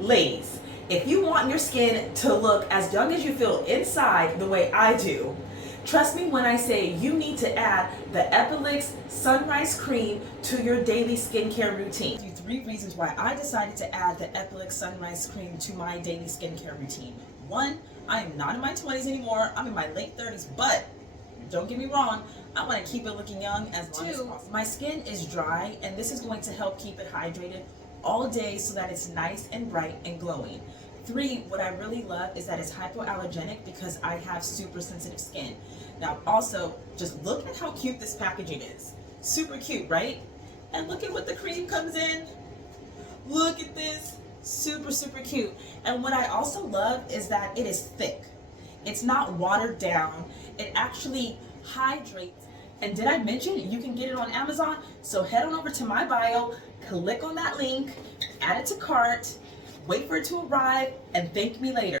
Ladies, if you want your skin to look as young as you feel inside the way I do, trust me when I say you need to add the EpiLynx Sunrise Cream to your daily skincare routine. 3 reasons why I decided to add the EpiLynx Sunrise Cream to my daily skincare routine. 1, I am not in my 20s anymore, I'm in my late 30s, but don't get me wrong, I want to keep it looking young as long as possible. My skin is dry, and this is going to help keep it hydrated all day so that it's nice and bright and glowing. 3, what I really love is that it's hypoallergenic because I have super sensitive skin. Now also, just look at how cute this packaging is. Super cute, right? And look at what the cream comes in. Look at this, super, super cute. And what I also love is that it is thick. It's not watered down. It actually hydrates. And did I mention you can get it on Amazon? So head on over to my bio, click on that link, add it to cart, wait for it to arrive, and thank me later.